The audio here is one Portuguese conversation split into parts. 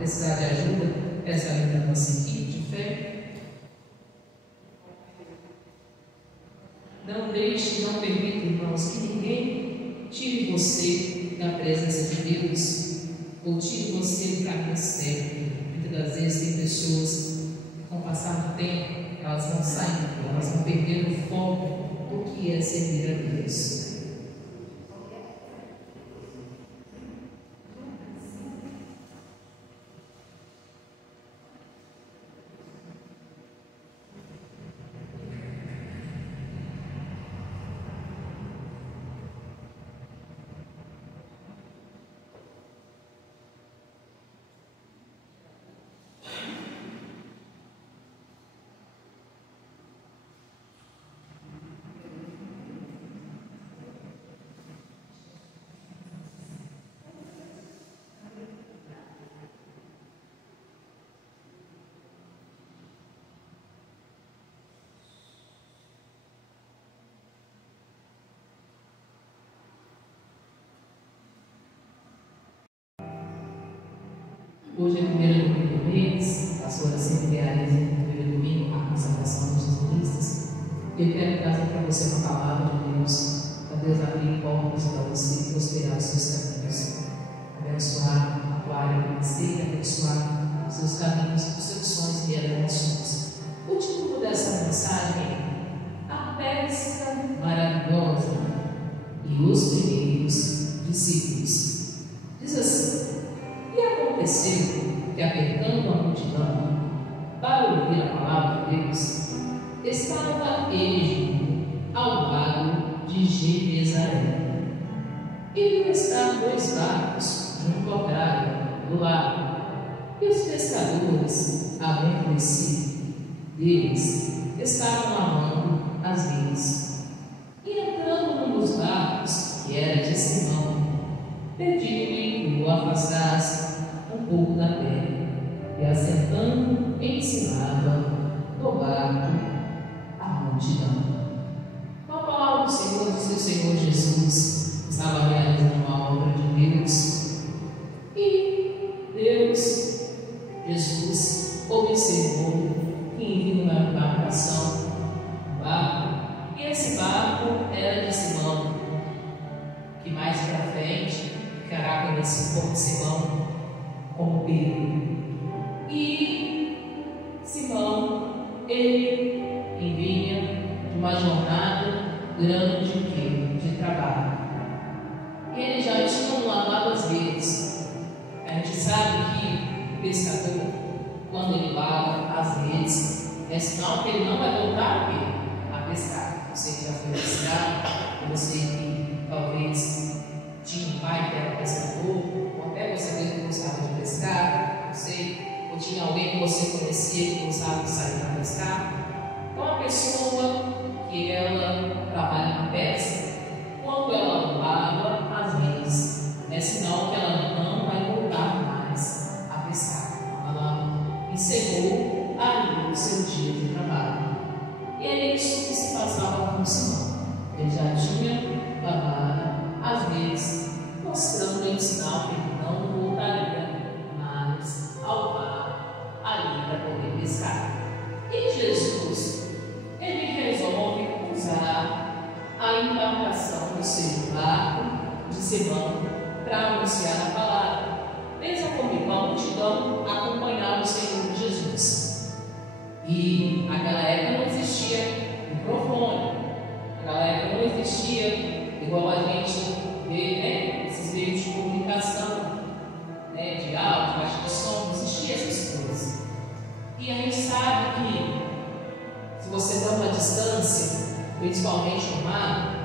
precisar de ajuda, peça ali para a nossa equipe de fé. Não deixe, não permita, irmãos, que ninguém tire você da presença de Deus ou tire você do caminho certo. Muitas das vezes tem pessoas que, com o passar do tempo, elas vão saindo, elas vão perdendo o foco do que é servir a Deus. Hoje é o primeiro domingo do mês, a pastora sempre realiza no primeiro domingo a consagração dos dizimistas. Eu quero trazer para você uma palavra de Deus, para Deus abrir portas para você prosperar os seus caminhos, abençoar a tua área financeira, abençoar os seus caminhos, os seus sonhos e realizações. O título dessa mensagem é A Pesca Maravilhosa e os Primeiros Discípulos. Diz assim: e aconteceu que, apertando a multidão para ouvir a palavra de Deus, estava ele ao lago de Genezaré. E viu estar 2 barcos junto à praia do lago, e os pescadores, havendo descido deles, estavam lavando as redes. E entrando num dos barcos, que era de Simão, pediu-lhe que o afastasse um pouco da terra, e assentando ensinava no barco a multidão. Com a palavra do Senhor, disse o Senhor Jesus, estava realizando uma obra de Deus, e Deus, Jesus, observou que vinha uma embarcação, um barco, e esse barco era de Simão, que mais para frente ficará conhecido como Simão, como Pedro. E Simão, ele vinha de uma jornada grande de trabalho. E ele já tinha lavado as redes. A gente sabe que o pescador, quando ele lava as redes, é sinal que ele não vai voltar a pescar. Você que já foi pescar, você que talvez tinha um pai que era pescador, ou até você mesmo gostava de pescar, não sei, ou tinha alguém que você conhecia que gostava de sair para pescar. Então, a pessoa que ela trabalha na pesca, quando ela lava as redes, é sinal que ela não vai voltar mais a pescar. Ela encerrou ali o seu dia de trabalho. E é isso que se passava com Simão. Ele já tinha lavado as redes, mostrando em sinal que ele não voltaria mais ao mar ali para poder pescar. E Jesus, ele resolve usar a embarcação do seu barco de Simão para anunciar a palavra. Veja comigo, a multidão acompanhava o Senhor Jesus. E naquela época não existia microfone, naquela época não existia igual a gente vê, né, esses meios de comunicação, né, de áudio, caixa de som, não existia essas coisas. E a gente sabe que se você dá uma distância, principalmente no mar,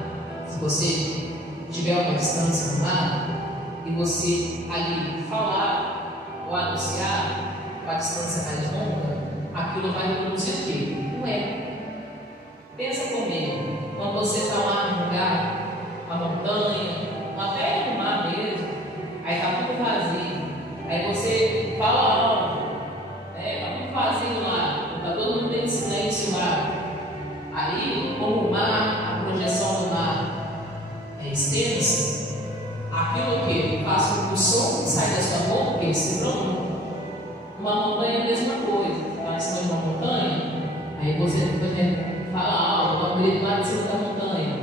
se você tiver uma distância no mar e você ali falar ou anunciar com a distância mais longa, aquilo vai reproduzir o quê? Um eco. Pensa comigo, quando você está lá num lugar, uma montanha, uma terra no mar mesmo, aí está tudo vazio, aí você fala algo, né? Está tudo vazio lá, está todo mundo em silêncio lá. Aí, como o mar, a projeção do mar é extensa, aquilo que faz com que o som que sai da sua boca, que se pronto, Uma montanha é a mesma coisa. Você vai em cima de uma montanha, aí você, por exemplo, fala, eu vou lá de cima da montanha.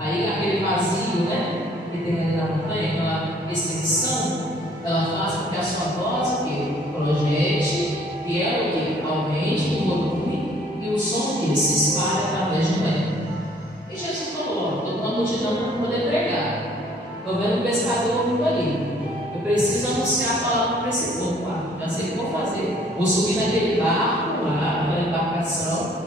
Aí aquele vazio, né, que tem ali na montanha, aquela extensão, ela faz com que a sua voz, o quê? Projete, e ela, o quê? Aumente o volume, e o som que se espalha através de manhã. E Jesus falou, estou com uma multidão para poder pregar. Estou vendo um pescador vindo ali. Eu preciso anunciar a palavra para esse povo. Já sei o que vou fazer. Vou subir naquele barco lá, naquela embarcação.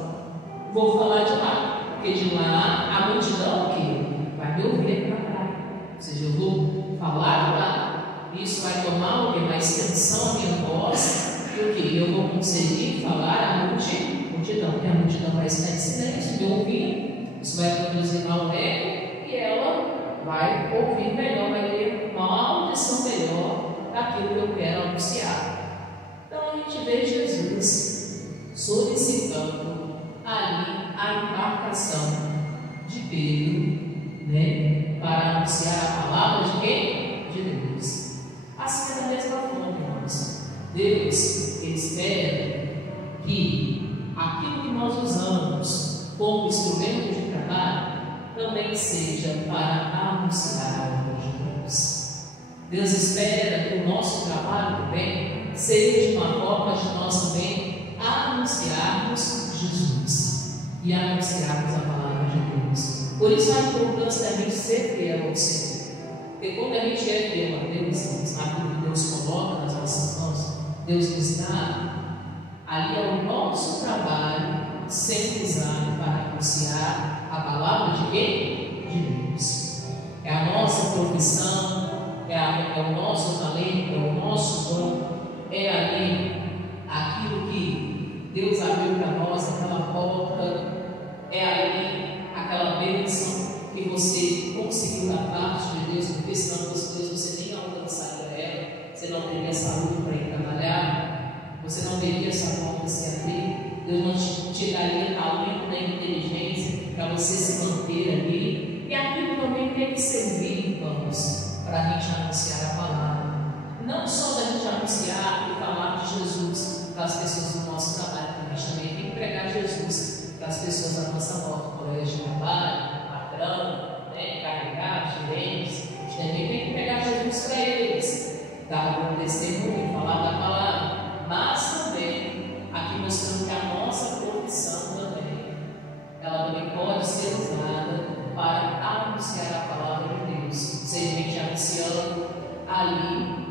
Vou falar de lá. Porque de lá a multidão o quê? Vai me ouvir para cá. Ou seja, eu vou falar de lá. Isso vai tomar o quê? Uma extensão a minha voz. E o quê? Eu vou conseguir falar a multidão. Porque a multidão vai estar em silêncio, me ouvir. Isso vai produzir mau eco. E ela vai ouvir melhor, vai ter uma audição melhor daquilo que eu quero anunciar. Então a gente vê Jesus solicitando ali a embarcação de Pedro, né, para anunciar a palavra de quem? De Deus. Assim é da mesma forma, irmãos. Deus espera que aquilo que nós usamos como instrumento de trabalho também seja para anunciar a obra de Deus. Deus espera que o nosso trabalho também seja de uma forma de nós também anunciarmos Jesus e anunciarmos a palavra de Deus. Por isso a importância da gente ser fiel ao Senhor. Porque quando a gente é fiel a Deus, aquilo que Deus coloca nas nossas mãos, Deus nos dá, ali é o nosso trabalho sendo usado para anunciar a palavra de quem? De Deus. É a nossa profissão, é o nosso talento, é o nosso dom, é ali aquilo que Deus abriu para nós, aquela porta, é ali aquela bênção que você conseguiu da parte de Deus, porque senão você nem alcançaria ela, você não teria saúde para ir trabalhar, você não veria essa porta se abrir. Deus não te daria talento nem inteligência para você se manter ali. E aquilo também tem que servir, irmãos, para a gente anunciar a palavra. Não só da gente anunciar e falar de Jesus para as pessoas do nosso trabalho, a gente também tem que pregar Jesus para as pessoas da nossa volta, colegas de trabalho, patrão, né, carregados, gerentes. A gente também tem que pregar Jesus para eles, dar um testemunho, falar da palavra, mas também aqui mostrando que a nossa profissão também, ela também pode ser usada para anunciar a palavra de Deus, seja a gente anunciando ali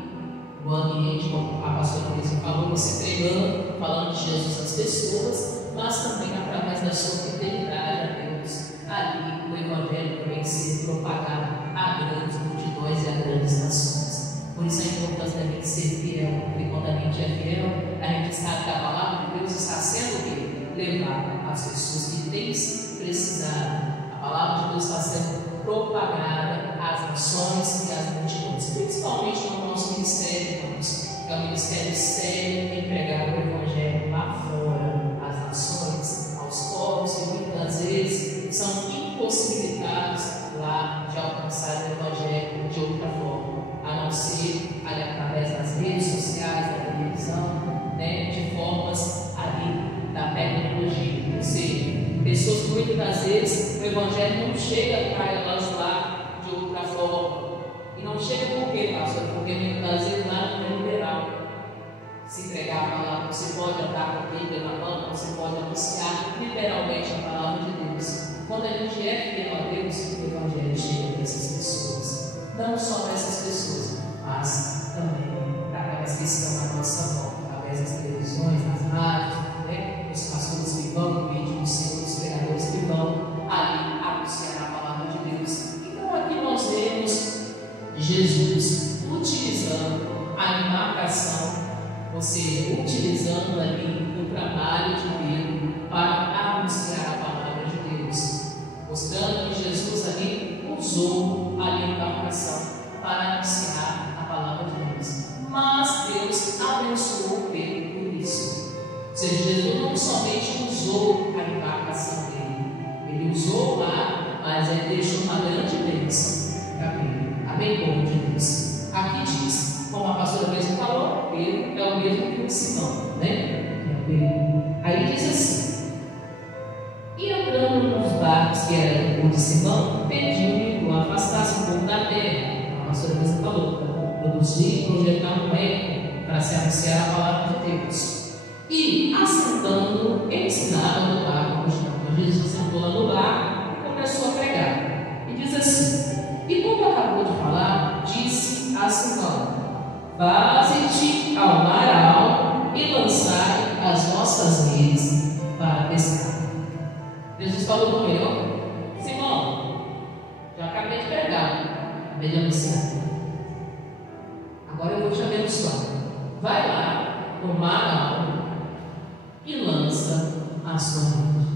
no ambiente, como a pastora Teresa falou, você pregando, falando de Jesus às pessoas, mas também através da sua fidelidade a Deus, ali o Evangelho também ser propagado a grandes multidões e a grandes nações. Por isso a importância da gente ser fiel, porque quando a gente é fiel, a gente sabe que a palavra de Deus está sendo levada às pessoas que têm precisado. A palavra de Deus está sendo propagada às nações e às multidões, principalmente no nosso ministério, irmãos, que é um ministério sério em pregar o Evangelho lá fora, às nações, aos povos que muitas vezes são impossibilitados lá de alcançar o Evangelho de outra forma, a não ser ali através das redes sociais, da televisão, né, de formas ali da tecnologia, ou seja, pessoas que muitas das vezes o Evangelho não chega para elas lá de outra forma. E não chega por quê, pastor? Porque muitas das vezes lá não é liberal. Se pregar a palavra, você pode andar com a Bíblia na mão, você pode anunciar literalmente a palavra de Deus. Quando a gente é fiel a Deus, o Evangelho chega para essas pessoas. Não só para essas pessoas, mas também para aquelas que estão à nossa volta, através das televisões, das rádios, né? Os pastores que vão no vídeo do Senhor, os pregadores que vão ali anunciar a palavra de Deus. Então aqui nós vemos Jesus utilizando a embarcação, ou seja, utilizando ali o trabalho de Pedro para anunciar a palavra de Deus, mostrando que Jesus ali usou ali a embarcação para anunciar a palavra de Deus. Mas Deus abençoou Pedro por isso. Ou seja, Jesus não somente usou a embarcação dele, ele usou lá, mas ele deixou uma grande bênção para Pedro. Amém, povo de Deus? Aqui diz, como a pastora mesmo falou, Pedro é o mesmo que o Simão. pregador de Simão, pediu-lhe que o afastasse um pouco da terra. A pastora mesmo falou, para produzir e projetar um eco para se anunciar a palavra de Deus. E, assentando, ensinava no barco. Então, Jesus sentou lá no barco e começou a pregar. E diz assim: e quando acabou de falar, disse a Simão: vaze-te ao mar alto e lançai as nossas redes para pescar. Jesus falou com ele: ó, Simão, já acabei de pregar, acabei de anunciar. Agora eu vou te abençoar. Vai lá no mar alto e lança a sua rede.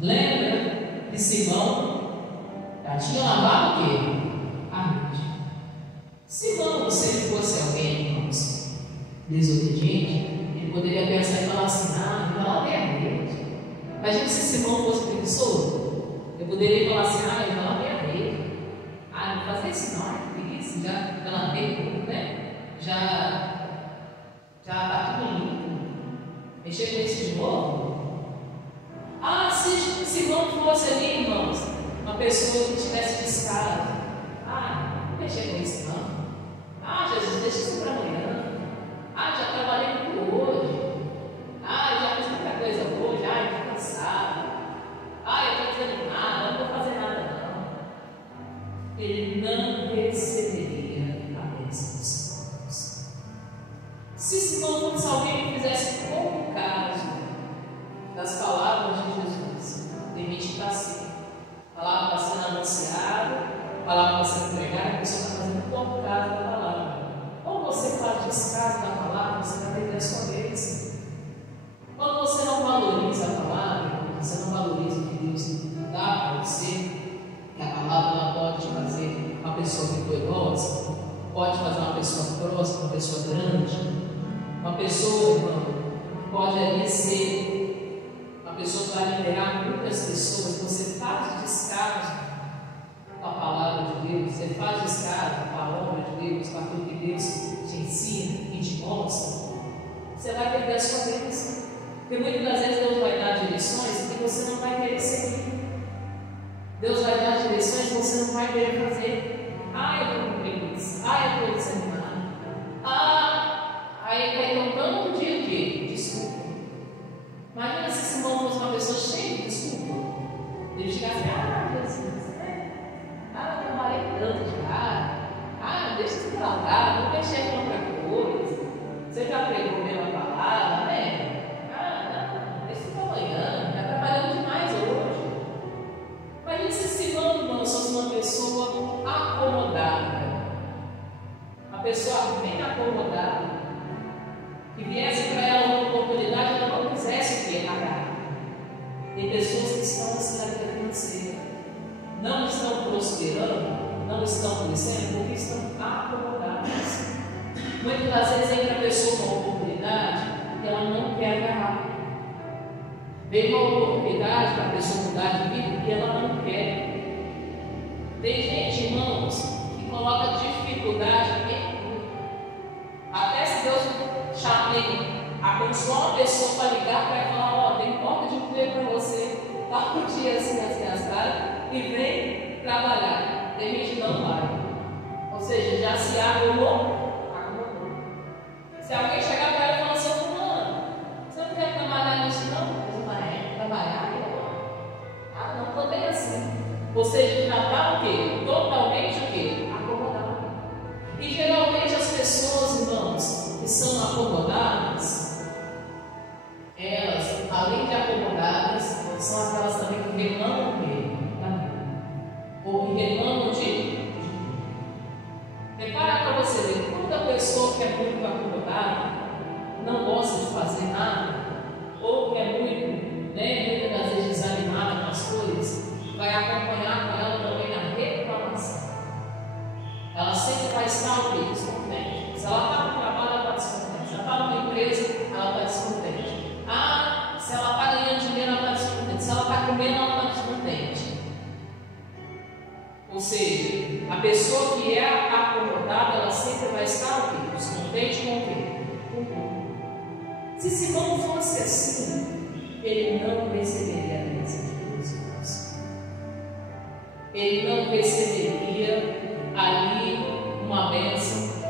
Lembra que Simão já tinha lavado o quê? A rede. Simão, se ele fosse alguém, irmãos, desobediente, ele poderia pensar e falar assim: ah, eu já lavei a rede. Imagina se Simão fosse preguiçoso. Eu poderia falar assim: ah, eu já lavei a rede. Ah, não vou fazer isso não, é preguiça, já lavei tudo, né? Já está tudo limpo. Mexer com isso de novo. Ah, se Simão fosse ali, irmãos, uma pessoa que tivesse descaso. Ah, não mexer com isso não. Ah, Jesus, deixa isso para amanhã. Ah, já trabalhei muito hoje. Ah, já fiz muita coisa hoje. Ah, eu estou cansado. Ah, eu estou desanimado, não vou fazer nada não. Ele não receberia a bênção dos céus. Se Simão fosse alguém que fizesse pouco caso das palavras de Jesus, limite está assim. A palavra está sendo anunciada, a palavra está sendo pregada, a pessoa está fazendo pouco caso da palavra. Quando você faz descaso da palavra, você vai perder a sua bênção. Quando você não valoriza a palavra, você não valoriza o que Deus dá para você, que a palavra ela pode te fazer uma pessoa vitoriosa, pode fazer uma pessoa próxima, uma pessoa grande, uma pessoa, irmão, que pode ali ser uma pessoa que vai liderar muitas pessoas. Você faz descaso com a palavra de Deus, você faz descaso com a obra de Deus, com aquilo que Deus te ensina e te mostra, você vai perder a sua bênção. Porque muitas das vezes Deus vai dar direções que você não vai querer seguir. Deus vai dar direções que você não vai querer fazer. Ah, eu estou com preguiça. Ah, eu estou desanimado. Ah, aí vai contando dia a dia. Desculpa. Imagina se Simão fosse uma pessoa cheia de desculpa. Ele chegasse: ah, Jesus, né? Ah, eu trabalhei tanto já. Ah, deixa isso pra lá, não mexer com outra coisa. Você já pregou mesmo a palavra, né? Já trabalhamos demais hoje. Imagina se Simão, irmão, fosse uma pessoa acomodada, uma pessoa bem acomodada, que viesse para ela uma oportunidade e ela não quisesse o que? Pagar. Tem pessoas que estão assim na vida financeira, não estão prosperando, não estão crescendo porque estão acomodadas. Muitas das vezes entra a pessoa uma oportunidade que ela não quer agarrar. Vem uma oportunidade para a pessoa mudar de vida e ela não quer. Tem gente, irmãos, que coloca dificuldade em tudo. Até se Deus abençoar uma pessoa para ligar para ela e falar: ó, tem porta de emprego para você, tá um dia assim, e vem trabalhar. Tem gente que não vai. Ou seja, já se acomodou. Se alguém chegar para ela e falar assim: fulano, você não quer trabalhar nisso não? Trabalhar? Ah, não, tô bem assim. Ou seja, já está o quê? Totalmente o quê? Acomodado. E geralmente as pessoas, irmãos, que são acomodadas, elas, além de acomodadas, são aquelas também que reclamam o quê? Ou que reclamam de. Prepara para você ver, quando a pessoa que é muito acomodada, não gosta de fazer nada, ou que é muito, muitas das vezes desanimada com as coisas, vai acompanhar com ela também na reclamação. Ela sempre vai estar o quê? Descontente. Se ela está no trabalho, ela está descontente. Se ela está numa empresa, ela está descontente. Ah, se ela está ganhando dinheiro, ela está descontente. Se ela está comendo, ela está descontente. Ou seja, a pessoa que é acomodada, ela sempre vai estar o quê? Descontente com o quê? Com tudo. Se Simão fosse assim, ele não receberia a bênção de Deus. ele não receberia ali uma bênção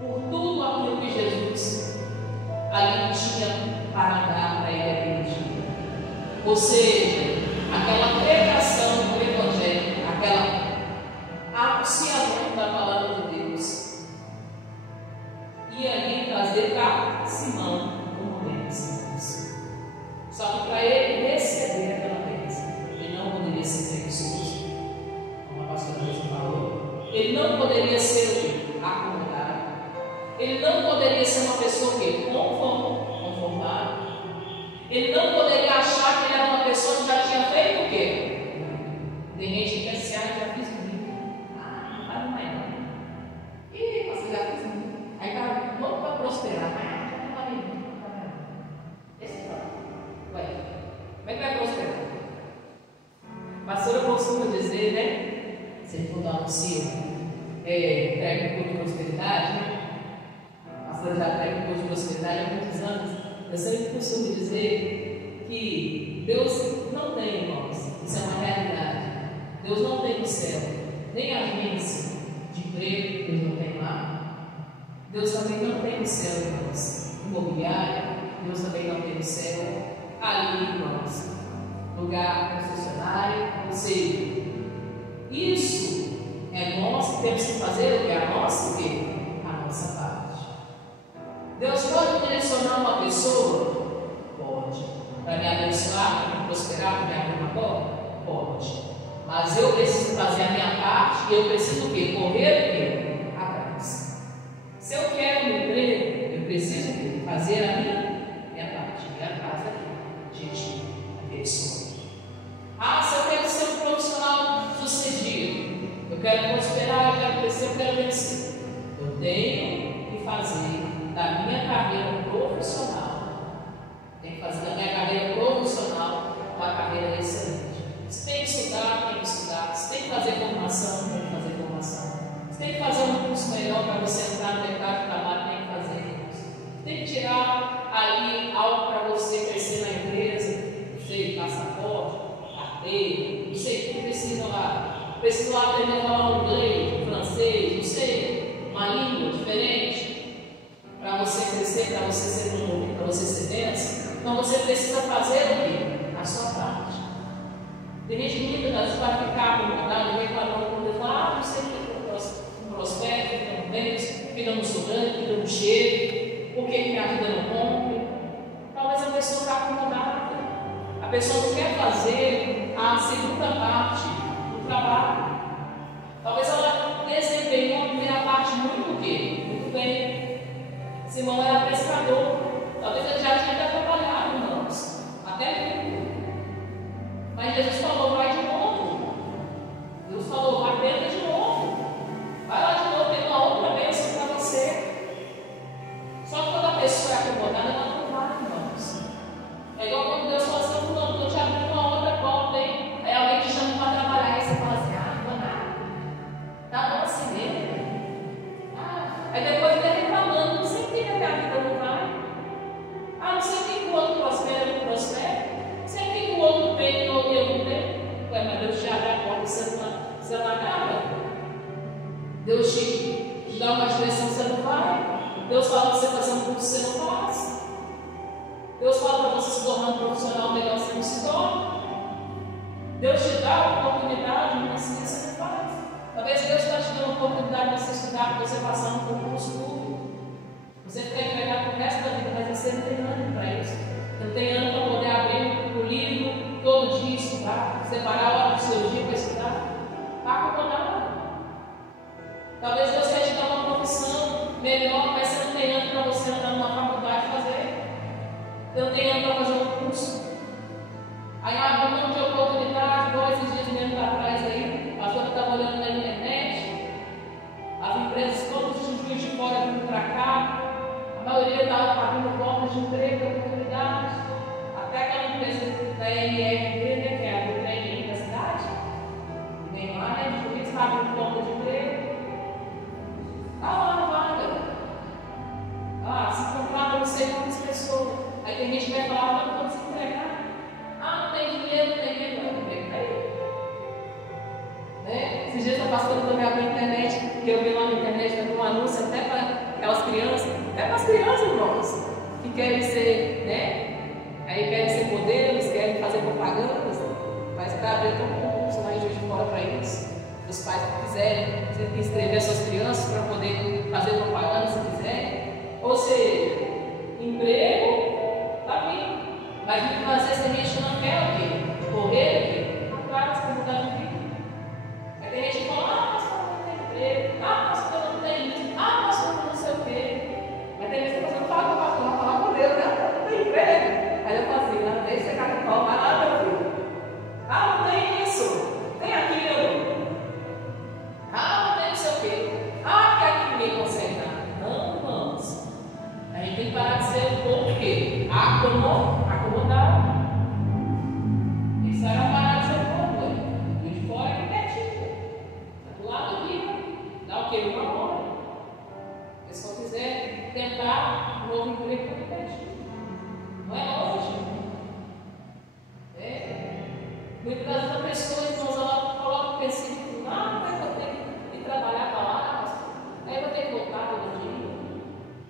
por tudo aquilo que Jesus ali tinha para dar para ele aquele dia. Ou seja, aquela pregação do Evangelho, aquela anunciamento da palavra de Deus, ia ali trazer para Simão uma bênção. Só que para ele receber aquela bênção, ele não poderia ser preguiçoso, como a pastora mesmo falou. Ele não poderia ser acomodado. Ele não poderia ser uma pessoa que conformada. Ele não poderia achar que ele era uma pessoa que já tinha feito o quê? Tem gente que pensa assim, já fiz muito. Não faz mais não. Ih, você já fez muito. Aí está louco para prosperar. Já não vai muito. Esse é o vai. Como é que vai prosperar? A pastora costuma dizer, né? Se ele for dar um ensino, prega um pouco de prosperidade, né? A pastora já prega um pouco de prosperidade há muitos anos. Eu sempre costumo dizer que Deus não tem, irmãos, isso é uma realidade. Deus não tem no céu nem agência de emprego, Deus não tem lá. Deus também não tem no céu, irmãos, imobiliária. Deus também não tem no céu ali, irmãos, lugar concessionário. Ou seja, isso é nós que temos que fazer o que é a nossa parte. Deus pode direcionar uma pessoa? Pode. Para me abençoar, para me prosperar, para me abrir uma porta? Pode. Mas eu preciso fazer a minha parte e eu preciso o quê? Correr o quê? Atrás. Se eu quero um emprego, eu preciso o quê? Fazer a minha parte. Ir atrás daquilo. Gente, aquele sonho. Se eu quero ser um profissional sucedido, eu quero prosperar, eu quero crescer, eu quero vencer. Eu tenho que fazer da minha carreira profissional. Tem que fazer da minha carreira profissional uma carreira excelente. Se tem que estudar, tem que estudar. Se tem que fazer formação, tem que fazer formação. Se tem que fazer um curso melhor para você entrar no mercado de trabalho, tem que fazer isso. Se tem que tirar ali algo para você crescer na empresa, não sei, passaporte, carteira, não sei o que precisa lá. Precisa lá aprender a falar inglês, francês, não sei, uma língua diferente. Para você crescer, para você ser promovido, para você ser bênção, então você precisa fazer o quê? A sua parte. Tem gente que muitas vezes vai ficar acomodado, reclamando quando ele fala, não sei o que não prospero, que não bênção, que não sou grande, que não chego, por que minha vida não cumpre. Talvez a pessoa está acomodada. A pessoa não quer fazer a segunda parte do trabalho. Talvez ela desempenhou a primeira parte muito bem. Simão era pescador, talvez ele já tinha até trabalhado, irmãos, até muito. Mas Jesus falou, vai de novo. Deus falou, vai tenta de novo. Vai lá de novo, tem uma outra bênção para você. Só que quando a pessoa é acomodada, ela não vai, irmãos. É igual quando Deus fala assim, não, estou te abrindo uma outra porta, hein? Aí alguém te chama para trabalhar, aí você fala assim, não vou nada. Tá bom assim mesmo. Aí depois ele reclamando, não sei por que a minha vida não vai. Não sei que o outro prospera, eu não prospero. Não sei que o outro tem, e o outro eu não tenho. Mas Deus te abre a porta, você não acaba. Deus te dá uma direção, você não vai. Deus fala para você fazer um curso, você não faz. Deus fala para você se tornar um profissional melhor, você não se torna. Deus te dá a oportunidade, mas você não faz. Talvez Deus está te dando a oportunidade de você estudar, para você passar um concurso público. Você fica empregado para o resto da vida, mas você não tem ânimo para isso. Não tem ânimo para poder abrir o livro todo dia e estudar, separar a hora do seu dia para estudar. Está acomodado. Talvez Deus quer te dar uma profissão melhor, mas você não tem ânimo para você entrar numa faculdade e fazer. Você não tem ânimo para fazer um curso. Aí abre um monte de oportunidade, igual esses dias mesmo atrás aí. A pessoa estava olhando na internet, as empresas todas de fora vindo para cá, a maioria estava abrindo portas de emprego, oportunidades, até aquela empresa da MRV, né, que é a do trem da cidade, que vem lá, né, de que está abrindo portas de emprego, está lá na vaga, se comprava não sei quantas pessoas, aí tem gente que vai falar, não estou desempregado, não tem dinheiro, não tem dinheiro, não tem emprego, aí. olhar para a internet, que eu vi lá na internet, tem um anúncio até para aquelas crianças, irmãos, que querem ser, né? Aí querem ser modelos, querem fazer propagandas, mas para abrir todo um concurso lá em Juiz de Fora para isso. Os pais que quiserem inscrever suas crianças para poder fazer propaganda se quiserem. Ou seja, emprego está vindo. Mas muitas vezes tem gente que não quer o quê? Correr o quê? Atrás, para mudar de vida. Aí tem gente que fala, pastor, não tem emprego. Pastor, não tem isso. Pastor, não sei o quê. Mas tem vezes que a pessoa não fala com o pastor, não fala com Deus, né? Não tem emprego. Aí eu falo assim, não, deixa você ficar com pau, vai lá, meu filho. Não tem isso. Tem aquilo. Não tem não sei o quê. Que aqui ninguém consegue nada. Não, irmãos. A gente tem que parar de ser um pouco o quê? Acomodado. Isso era parar de ser um pouco. E de fora é quietinho. Está do lado aqui. Dá o quê? Uma hora. Se eu quiser tentar um novo emprego, eu quietinho. Não é longe. Muitas vezes a pessoa, irmãos, ela coloca o princípio, mas eu tenho que trabalhar para lá, pastor. Aí eu vou ter que voltar todo dia.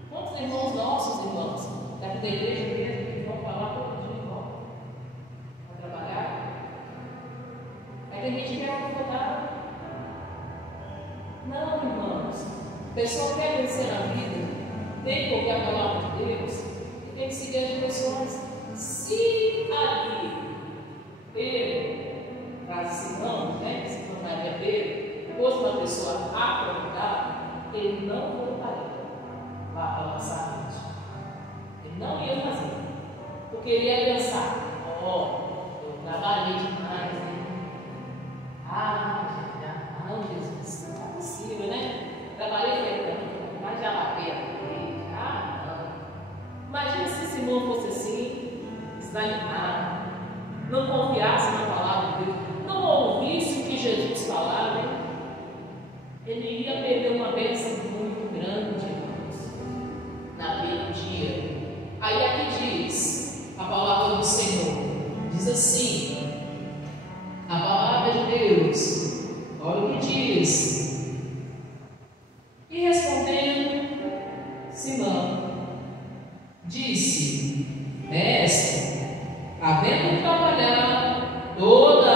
Quantos irmãos nossos, irmãos, daqui da igreja mesmo, que vão falar todo dia e voltam para trabalhar? Aí tem gente que quer acomodar. Não, irmãos. A pessoa quer vencer na vida, tem que ouvir a palavra de Deus e tem que seguir as direções. Se ali Pedro, para Simão, né? Simão Maria Pedro, fosse uma pessoa acomodada, ele não voltaria lá para lançar a mente. Ele não ia fazer, porque ele ia pensar: eu trabalhei demais, né? Não, Jesus, não é possível, né? Trabalhei tanto, mas já lavei a frente. Não. Imagina se Simão fosse assim, desanimado. Não confiasse na palavra de Deus, não ouvisse o que Jesus falava, ele ia perder uma bênção muito grande, irmãos, naquele dia. Aí aqui diz a palavra do Senhor, diz assim, a palavra de Deus, olha o que diz. E respondendo Simão, disse: Mestre, havendo trabalhado toda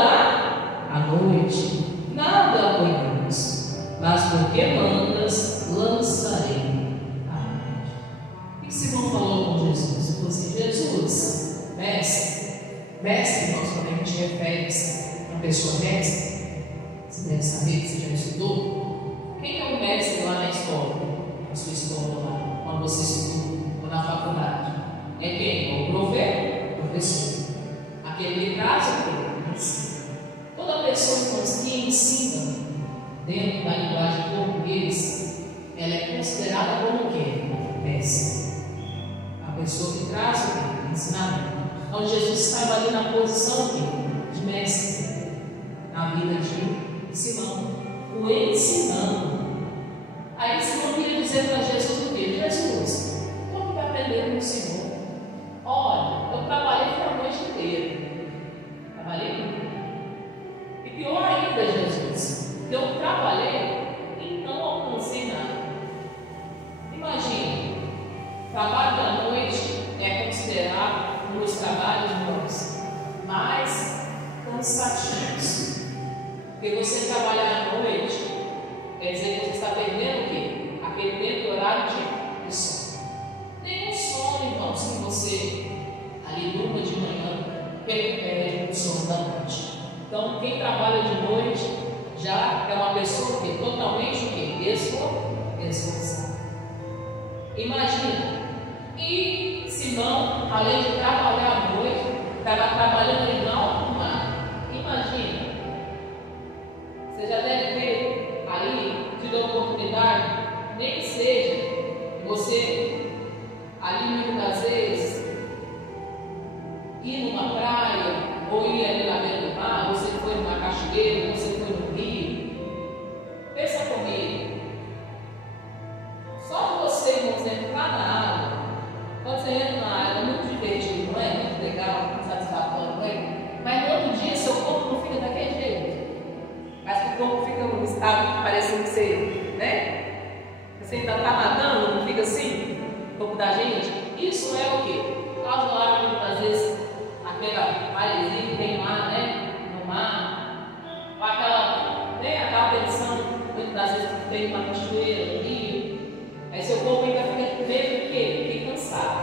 a noite, nada apanhamos, mas porque mandas, lançarei a rede. O que Simão falou com Jesus? Ele falou assim: Jesus, mestre, irmãos, quando a gente refere a uma pessoa mestre, você deve saber que você já estudou. Quem é o mestre lá na escola? Na sua escola lá, quando você estudou, ou na faculdade? É quem? É o professor. Aquele que traz o que? Toda pessoa que ensina dentro da linguagem portuguesa, ela é considerada como o quê? Mestre. A pessoa que traz o quê? Ensinamento. Então Jesus estava ali na posição de mestre na vida de Simão, o ensinando. Aí Simão queria dizer para Jesus o quê? Jesus, como que vai aprender com o Senhor? Olha, eu trabalhei a noite inteira. Trabalhei muito. E pior ainda, Jesus, que eu trabalhei e não alcancei nada. Imagine, trabalho da noite é considerado um dos trabalhos, irmãos, mais cansativos. Porque você trabalhar à noite, quer dizer que você está perdendo o quê? Aquele tempo do horário de sono. Tem um sono, irmãos, que você ali durma de manhã, perde o sono da noite. Então, quem trabalha de noite já é uma pessoa que totalmente o quê? Esforçada. Imagina. E Simão, além de trabalhar à noite, estava trabalhando em alto mar. Imagina. Você já deve ter aí tido a oportunidade, nem que seja você ali muitas vezes ir numa praia ou ir ali na beira do mar, você foi numa cachoeira, você foi no rio. Pensa comigo. Só que você, irmãos, entrar na água, quando você entra na água, é muito divertido, não é? Muito legal, muito satisfatório, não é? Mas no outro dia, seu corpo não fica daquele jeito. Mas que o corpo fica num estado parecendo Você ainda está nadando, não fica assim? O corpo da gente? Isso é o quê? Causa lá, muitas vezes, aquela maresia que tem lá, né? No mar, ou aquela tensão, muitas das vezes, que tem uma cachoeira, no rio. Aí seu corpo ainda fica com medo do quê? Fica cansado.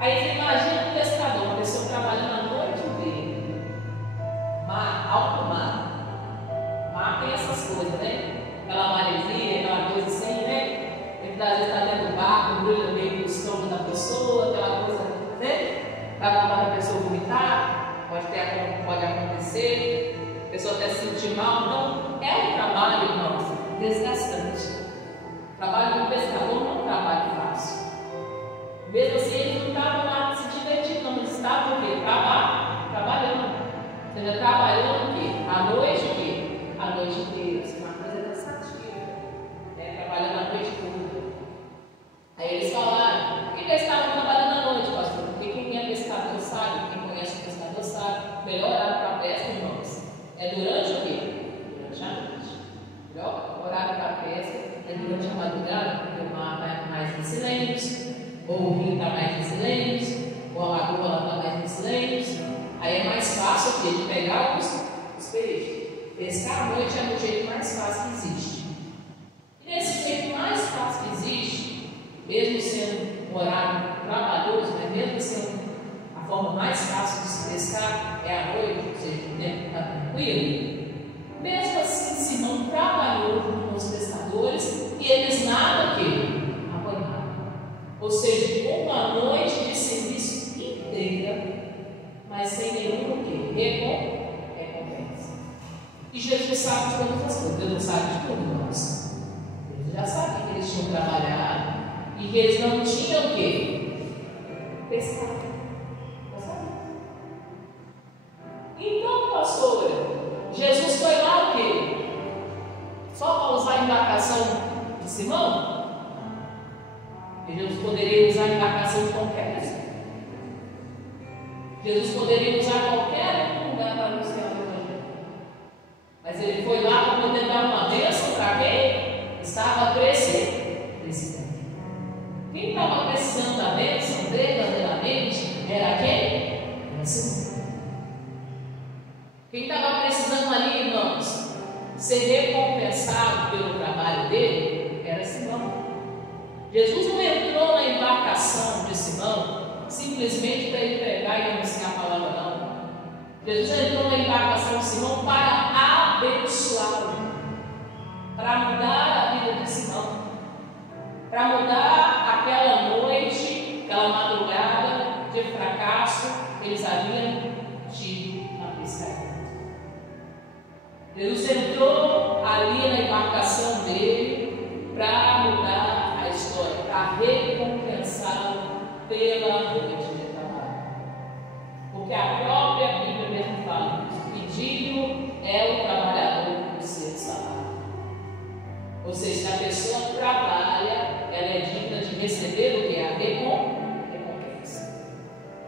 Aí você imagina um pescador, uma pessoa trabalhando a noite inteira. Mar, alto mar. Mar tem essas coisas, né? Aquela maresia, aquela coisa assim, né? Muitas vezes está dentro do barco, brilha meio do estômago da pessoa, aquela coisa, né? Dá vontade da pessoa vomitar, pode acontecer, a pessoa até se sentir mal. Então, é um trabalho, irmãos, desgastante. O trabalho do pescador não é um trabalho fácil. Mesmo assim, eles não estavam lá se divertindo, não, eles estavam o quê? Trabalhando. Você já trabalhou o quê? À noite o quê? À noite inteira. Isso é uma coisa cansativa. Né? Trabalhando a noite toda. Aí eles falaram, por que eles estavam trabalhando à noite, pastor? Porque quem é pescador sabe, quem conhece o pescador sabe, o melhor horário para a pesca, irmãos, é durante o quê? Durante a noite. O melhor horário para a pesca é durante a madrugada, porque o mar está mais em silêncio, ou o rio está mais em silêncio, ou a lagoa está mais em silêncio. Aí é mais fácil o quê? De pegar os peixes. Pescar à noite é o jeito mais fácil que existe. E nesse jeito mais fácil que existe, mesmo sendo um horário trabalhoso, né? Mesmo sendo a forma mais fácil de se pescar é à noite, ou seja, o tempo está tranquilo. Mesmo assim, Simão trabalhou com os pescadores e eles nada que apanharam. Ou seja, uma noite de serviço inteira, mas sem nenhum recompensa. E Jesus sabe de todas as coisas, Deus não sabe de tudo, irmãos. Deus já sabia que eles tinham trabalhado e que eles não tinham o quê? Pescar. Já sabia. Então, pastora, Jesus foi lá o quê? Só para usar a embarcação de Simão? Porque Jesus poderia usar a embarcação de qualquer pessoa. Jesus poderia usar qualquer lugar para anunciar o Evangelho. Mas ele foi lá para poder dar uma bênção para quem estava precisando. Quem estava precisando da bênção verdadeiramente era quem? Era Simão. Quem estava precisando ali, irmãos, ser recompensado pelo trabalho dele era Simão. Jesus não entrou na embarcação de Simão simplesmente para ele pregar e anunciar a palavra, não. Jesus entrou na embarcação de Simão para abençoá-lo, para mudar a vida de Simão, para mudar aquela noite, aquela madrugada de fracasso que eles haviam tido na pescaria. Jesus entrou ali na embarcação dele para mudar a história, para recompensá-lo pela noite de trabalho. Porque a própria Bíblia mesmo fala que digno é o trabalhador do seu salário. Ou seja, se a pessoa trabalha, ela é digna de receber o que? A recompensa.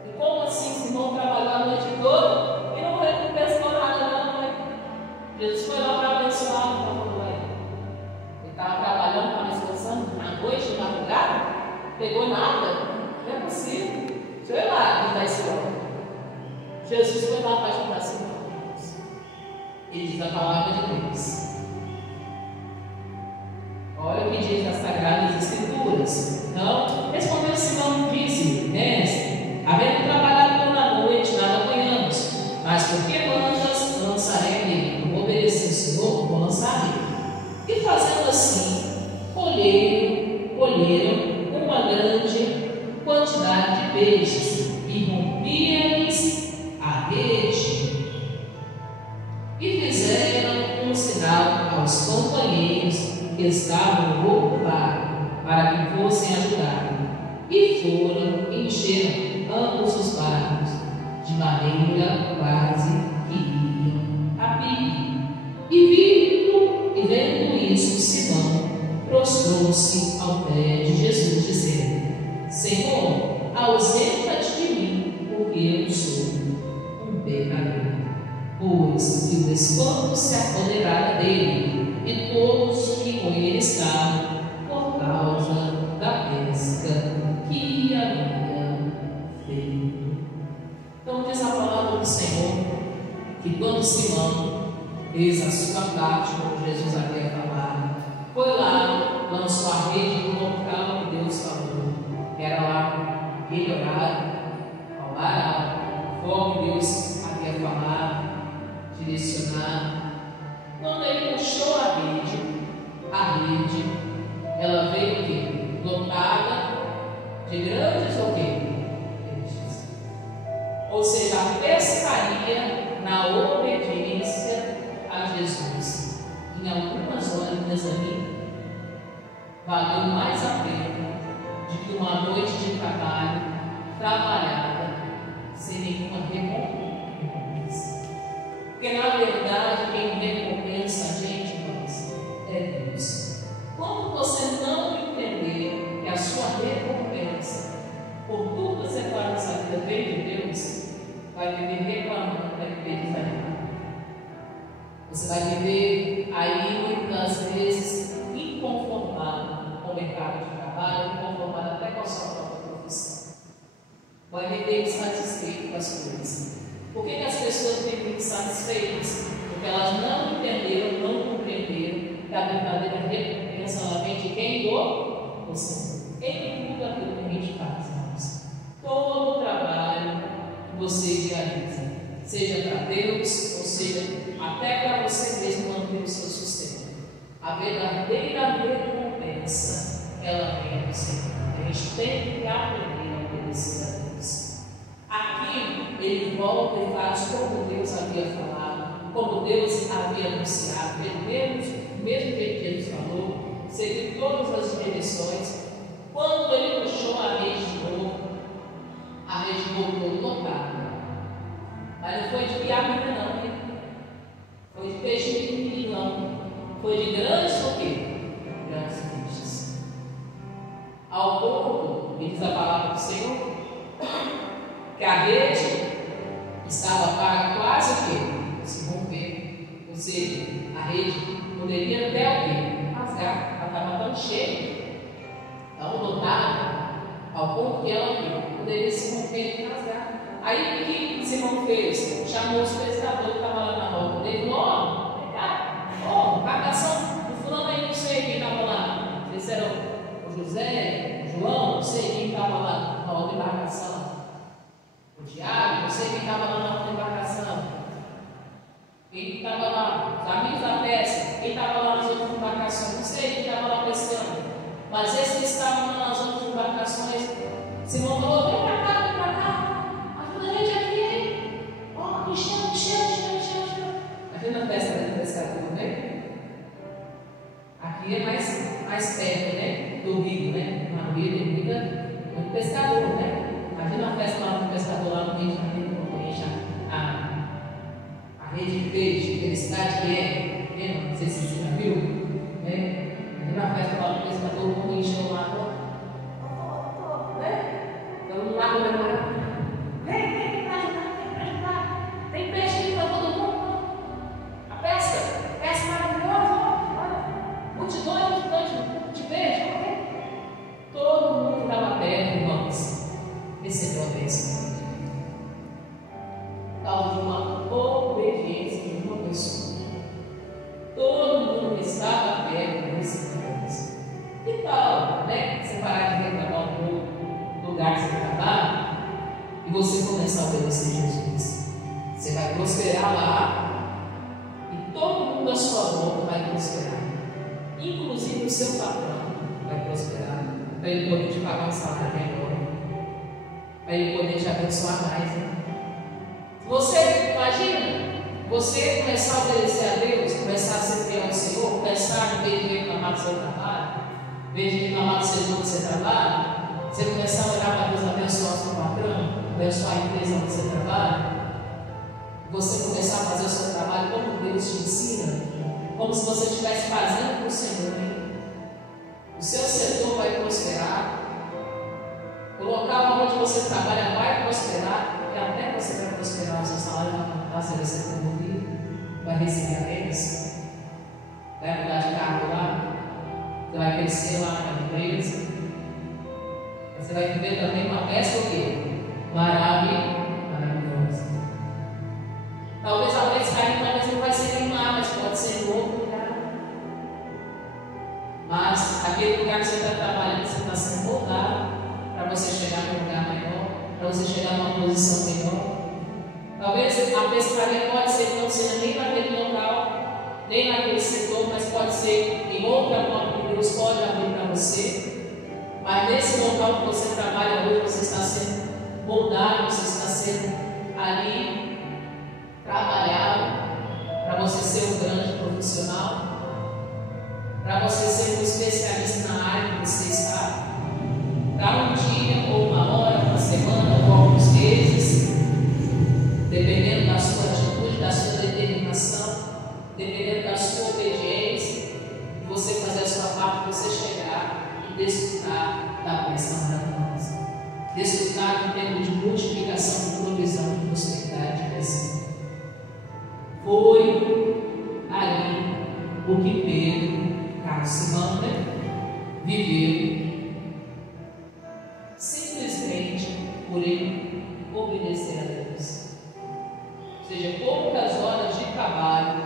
E como assim Simão trabalhou a noite toda e não recompensou nada na noite? Jesus foi lá para abençoar o povo. Ele estava trabalhando, estava descansando à noite, de madrugada, pegou nada. Não é possível. Deixa eu ir lá ajudar esse homem. Jesus foi lá para ajudar Simão. Ele diz a palavra de Deus. Olha o que diz as Sagradas Escrituras. Então, respondeu Simão e disse: Mestre, havendo trabalhado toda a noite, nada apanhamos. Mas porque mandas, lançarei nele. Como obedeci o Senhor, vou lançar nele. E fazendo assim, colheram uma grande quantidade de peixes e rompia-lhes a rede. E fizeram um sinal aos companheiros que estavam no outro barco para que fossem ajudar. E foram encher ambos os barcos, de maneira quase que iam a pique. E vendo isso, Simão prostrou-se ao pé de Jesus, dizendo: Senhor, ausenta-te de mim, porque eu sou um pecador. Pois que o espanto se apoderara dele, e todos que com ele estavam cortaram causa da pesca que havia feito. Então diz a palavra do Senhor que quando Simão fez a sua parte, como Jesus havia falado, foi lá, lançou a rede no local que Deus falou. Era lá aquele horário, ao horário, conforme Deus havia falado, direcionado. Quando ele puxou a rede, ela veio o quê? Lotada de grandes ou quê? Peixes. Ou seja, a pescaria na obediência a Jesus. Em algumas horas ali, valeu mais a pena de que uma noite de trabalho trabalhada sem nenhuma recompensa. Porque na verdade quem recompensa a gente, irmãos, é Deus. Quando você não entender que a sua recompensa por tudo que você faz nessa vida vem de Deus, vai viver reclamando, vai viver desanimado. Você vai viver aí muitas vezes inconformado com o mercado de trabalho, inconformado até com a sua própria profissão. Vai viver insatisfeito com as coisas. Por que as pessoas vivem insatisfeitas? Porque elas não entenderam, não compreenderam que a verdadeira recompensa ela vem de quem? Do Senhor. Em tudo aquilo que a gente faz, irmãos. Todo o trabalho que você realiza, seja para Deus, ou seja, até para você mesmo manter o seu sustento. A verdadeira recompensa, ela vem do Senhor. A gente tem que aprender a obedecer a Deus. Aqui, ele volta e faz como Deus havia falado, como Deus havia anunciado, mesmo que Jesus falou, seguiu todas as direções. Quando ele puxou a rede de novo, a rede voltou lotada. Mas não foi de piabinha não, né? Foi de peixe pequenininho não. Foi de grandes o quê? Grandes peixes. Ao ponto, diz a palavra do Senhor, que a rede estava para quase o quê? Se romper. Ou seja, a rede poderia até o quê? Rasgar. Ela estava tão cheia, tão lotada, ao ponto que ela poderia se romper e rasgar. Aí o que Simão fez? Chamou os pescadores que estavam lá na roda dele. Ó, vem cá, ó, embarcação do fulano aí, não sei quem estava lá. Vocês eram o José, o João, não sei quem estava lá na outra embarcação. O Tiago, não sei quem estava lá na outra embarcação. Quem estava lá, os amigos da pesca, quem estava lá nas outras embarcações, não sei quem estava lá pescando. Mas esses que estavam lá nas outras embarcações, Simão falou: vem para cá, vem para cá. Ajuda a gente aqui. Ó, me chama. Aqui na festa do pescador, né? Aqui é mais perto, né? Do rio, né? No rio tem muito pescador, né? Imagina a festa lá do pescador lá no Rio de Janeiro, quando enche a rede de peixe, felicidade que é. Não sei se você já viu, né? Imagina a festa lá do pescador, quando encheu lá, né? Então lá comemorando. Vem para ajudar. Tem peixe aqui para todo mundo. A pesca maravilhosa. Olha, multidões de peixe. Todo mundo que estava perto, irmãos, recebeu a bênção. Por causa de uma obediência de uma pessoa. Todo mundo que estava perto recebeu a bênção. Que tal, né? Você parar de reclamar um pouco do lugar que você trabalha e você começar a obedecer Jesus. Você vai prosperar lá e todo mundo à sua volta vai prosperar. Inclusive o seu patrão vai prosperar. Para ele poder te pagar um salário melhor. Para ele poder te abençoar mais. Né? Você, imagina, você começar a obedecer a Deus, começar a ser fiel ao Senhor, começar, em vez de reclamar do seu trabalho, em vez de reclamar do setor que você trabalha, você começar a orar para Deus abençoar o seu patrão, abençoar a empresa onde você trabalha, você começar a fazer o seu trabalho como Deus te ensina, como se você estivesse fazendo para o Senhor. Hein? O seu setor vai prosperar, o local onde você trabalha vai prosperar, e até você vai prosperar, o seu salário vai aumentar, você vai ser promovido, vai receber a bênção, vai mudar de cargo lá. Você vai crescer lá na empresa. Você vai viver também uma pesca o quê? Maravilhosa. Talvez a pescaria não vai ser em mar, mas pode ser em outro lugar. Mas aquele lugar que você está trabalhando, você está sendo moldado para você chegar num lugar maior, para você chegar numa posição melhor. Talvez a pescaria pode ser que não seja nem naquele local, nem naquele setor, mas pode ser em outra porta que Deus pode abrir para você. Mas nesse local que você trabalha hoje, você está sendo moldado, você está sendo ali trabalhado para você ser um grande profissional, para você ser um especialista na área que você está, para um dia, ou uma hora, uma semana, ou alguns meses, dependendo da sua atitude, da sua determinação, dependendo da sua obediência, você fazer a sua parte, você chegar e desfrutar da bênção maravilhosa, desfrutar do tempo de multiplicação, de provisão, de prosperidade, de crescimento. Foi ali o que Pedro, Carlos Simão, viveu, simplesmente por ele obedecer a Deus. Ou seja, poucas horas de trabalho,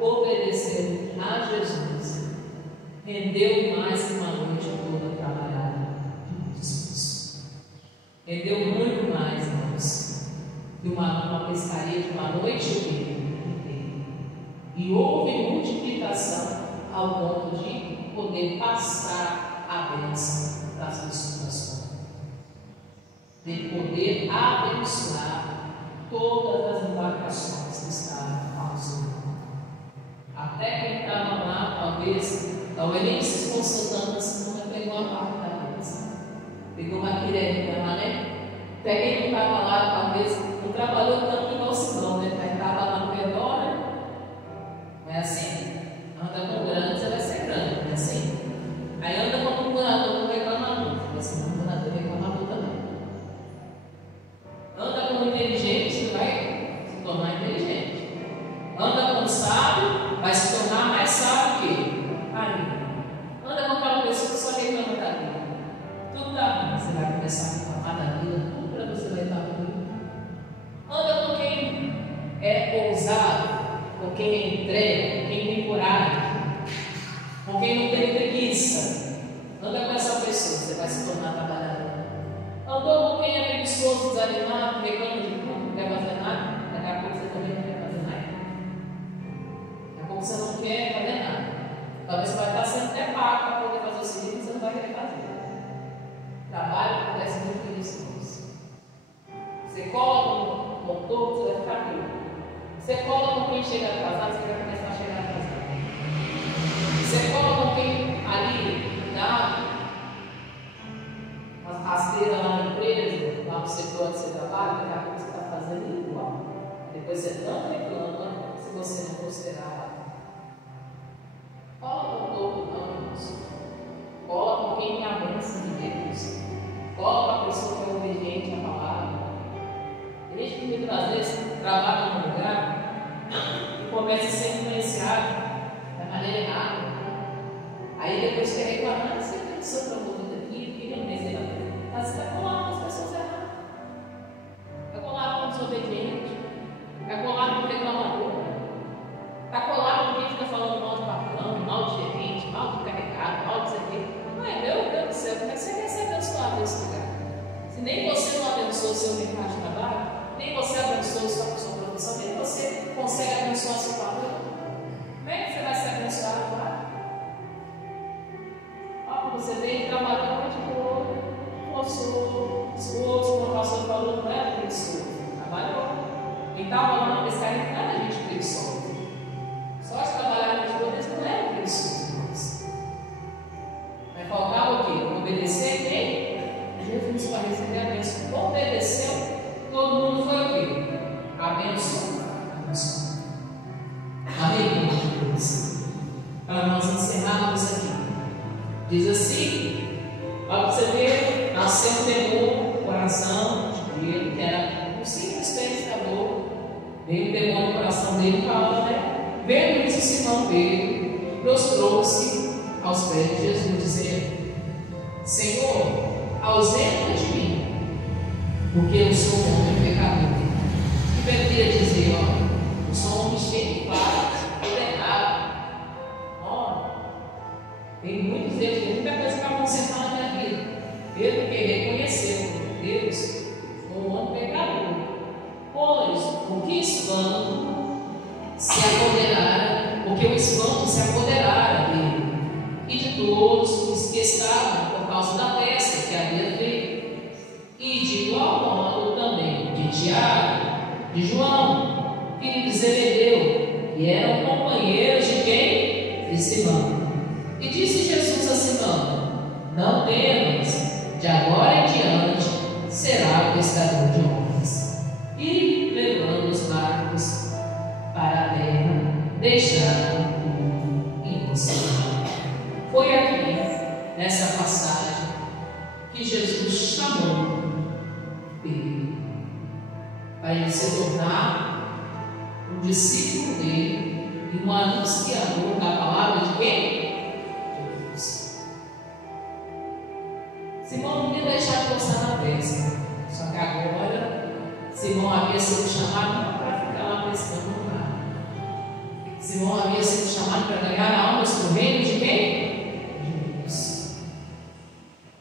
obedecendo a Jesus, rendeu mais que uma noite toda trabalhada de muito esforço. Rendeu muito mais, irmãos, que uma pescaria de uma noite inteira. E houve multiplicação ao ponto de poder passar a bênção para as pessoas da sua vida. De poder abençoar todas as embarcações que estavam ao seu lado. Até quem estava lá, talvez nem se esforçando assim, não pegou a parte da bênção. Pegou uma quirelinha lá, né? Até quem não estava lá, talvez não trabalhou tanto igual o Simão, né? Mas estava lá no redor, né? Não é assim? Anda com grande, você vai ser grande, não é assim? Aí anda com um murmurador, não reclama muito. Esse murmurador reclama muito também. Anda com um inteligente, você vai se tornar inteligente. Anda com um sábio, vai se tornar mais sábio que ele. Anda com aquela pessoa que só reclama da vida. Tudo dá ruim, você vai começar a reclamar da vida, tudo para você vai estar ruim. Anda com quem é ousado, com quem é entregue, com quem tem coragem, com quem não tem preguiça. Anda com essa pessoa, você vai se tornar trabalhador. Andou com quem é preguiçoso, desanimado, reclama de tudo, não quer fazer nada, daqui a pouco você também não quer fazer nada. Daqui a pouco você não quer fazer nada. Talvez você vai estar sendo até pago para poder fazer o serviço que você não vai querer fazer. Trabalho acontece muito isso. Você cola com o motor, você vai ficar aqui. Você cola com quem chega atrasado, você vai começar a chegar atrasado. Você cola com quem ali dá as rasteiras lá na empresa, lá no setor onde você trabalha, daqui a pouco você está fazendo igual. Depois você não reclama se você não considerar. Cola com todo mundo, cola com quem tem a bênção de Deus, cola com a pessoa que é obediente à palavra. Desde que muitas vezes trabalha num lugar e começa a ser influenciado da maneira errada. Aí depois quer reclamar, você pensou para o mundo aqui, que não fez errado. Mas você vai colar com as pessoas erradas, vai colar com o desobediente, vai colar com o reclamador, vai colar com quem fica falando mal de patrão, mal de gerente, mal de carregado, mal de serviço. Ai, meu Deus do céu, como é que você quer ser abençoado nesse lugar? Se nem você não abençoa o seu mercado de trabalho, nem você abençoa a sua profissão, nem você consegue abençoar seu patrão, como é que você vai ser abençoado lá? Ó, você veio trabalhando a noite toda, forçou, esforço, como o pastor falou, não era preguiçoso, trabalhou. Quem estava lá na pescaria não era gente preguiçosa. Só de trabalhar a noite toda, eles não eram preguiçosos, irmãos. Mas faltava o quê? Obedecer quem? Jesus para receber a bênção. Obedeceu, todo mundo foi o quê? Abençoado. Amém, irmãos de Deus? Para nós encerrarmos aqui. Diz assim, para você ver, nasceu um temor no coração de Pedro, que era um simples pescador. Veio o temor no coração dele e falou, né? Vendo isso, Simão Pedro prostrou-se aos pés de Jesus, dizendo: Senhor, ausenta de mim, porque eu sou um homem pecador. E poderia dizer: ó, eu sou um homem cheio de falhas, condenado. Ó, tem muitos Deus, tem muita coisa para consertar na minha vida. Pedro que reconheceu, Deus, sou um homem pecador. Pois o que espanto se apoderara, porque o espanto se apoderara dele e de todos os que estavam por causa da festa que havia feito, e de igual modo também de Tiago, de João, filho de Zebedeu, que eram companheiros de quem? De Simão. E disse Jesus a Simão: não temas, de agora em diante será pescador de homens. E levando os barcos para a terra, deixaram tudo impossível. Foi aqui, nessa passagem, que Jesus chamou Pedro para ele se tornar um discípulo dele e um anunciador da palavra de quem? Jesus. Simão não ia deixar de gostar da pesca, só que agora Simão havia sido chamado não para ficar lá pescando no mar. Simão havia sido chamado para ganhar almas para o reino de quem? Jesus.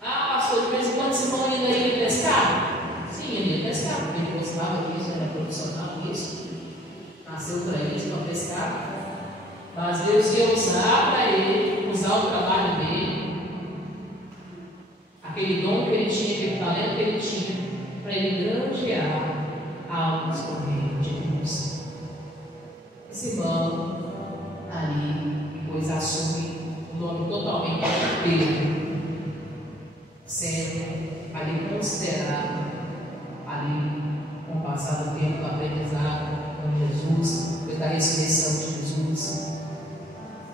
Ah, pastor, de vez em quando Simão ainda ia pescar? Sim, ele ia pescar, porque ele gostava disso, era profissional nisso, nasceu para isso, para pescar. Mas Deus ia usar para ele, usar o trabalho dele, aquele dom que ele tinha, aquele talento que ele tinha, para ele granjear almas para o reino de Deus. E Simão, ali, depois assume o nome totalmente de Pedro, sendo ali considerado, ali, com o passar do tempo, do aprendizado com Jesus, depois da ressurreição de Jesus,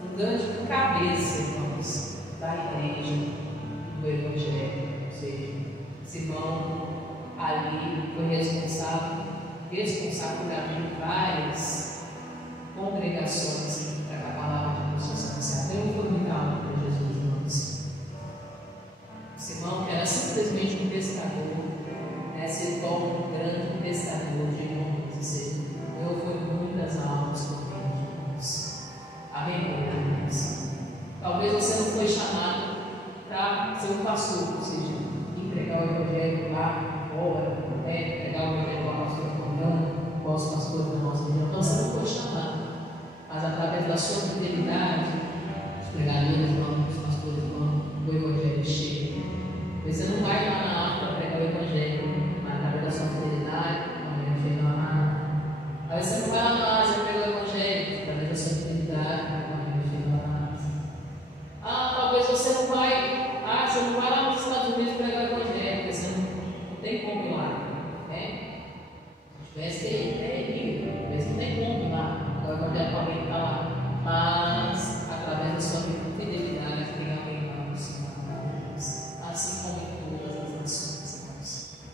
um grande cabeça, irmãos, da igreja, do Evangelho. Ou seja, Simão ali foi responsável por várias congregações para que a palavra de Deus fosse anunciada. Eu fui muito alto para Jesus, irmãos. Simão, que era simplesmente um pescador, se torna um grande pescador de homens. Ou seja, eu fui muitas almas por meio de Deus. Amém, irmãos? Talvez você não foi chamado para ser um pastor, ou seja, entregar o evangelho lá fora, pregar o evangelho lá pastor Fernando, os pastores da nossa região. Então você não foi chamado, mas através da sua fidelidade, os pregadores vão, os pastores vão, o evangelho chega. Você não vai lá na aula para pregar o evangelho, mas através da sua fidelidade, o evangelho chega lá. Aí você não vai lá na Ásia pregar o evangelho, através da sua fidelidade, o evangelho chega lá. Talvez você não vai lá nos Estados Unidos pregar o evangelho, porque você não tem como ir lá, né? Tivesse ido, talvez não tem como ir lá, o evangelho para alguém que está lá, mas através da sua fidelidade, tem alguém lá no Senhor, assim como em todas as nações, irmãos.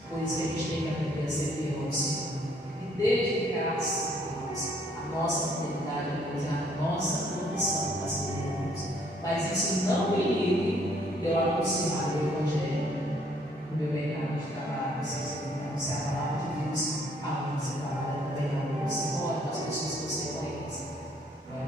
Por isso que a gente tem que aprender a ser fiel ao Senhor e dedicar-se, irmãos, a nossa fidelidade a Deus, a nossa condição para servir a Deus. Mas isso não me livre de eu anunciar o evangelho no meu mercado de trabalho, anunciar a palavra de Deus, aonde você trabalha também, você ora com as pessoas que você conhece.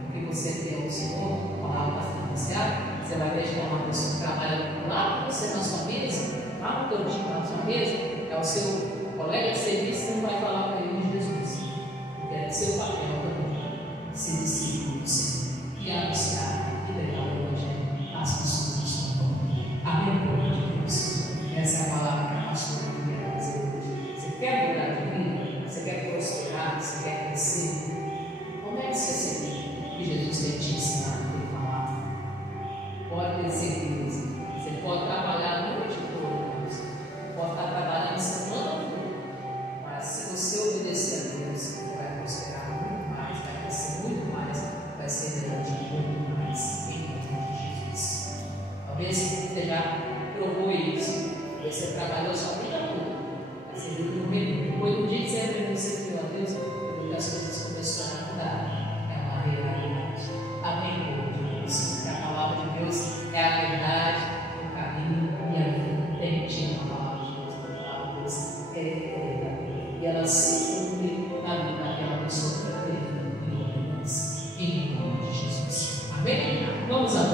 Porque você tem o Senhor, a palavra para financiar, você vai ver uma pessoa que trabalha lá com você na sua mesa, lá no teu time, na sua mesa, é o seu colega de serviço, você não vai falar para ele de Jesus. Porque é seu papel também, ser discípulo do Senhor e anunciar e pregar o evangelho às pessoas que estão comigo. Amém, povo de Deus. Essa é a palavra que a pastora quer dizer hoje. Você quer mudar de vida? Você quer prosperar? Você quer crescer? Comece a seguir o que Jesus tem te ensinado e falado. Pode ter certeza. Você pode trabalhar a noite toda, pode estar trabalhando a semana toda, mas se você obedecer a Deus, você vai prosperar muito mais, vai crescer muito mais, vai ser grande muito mais em e ela se cumpre na vida daquela pessoa que acredita em obediência. Em nome de Jesus. Amém? Vamos a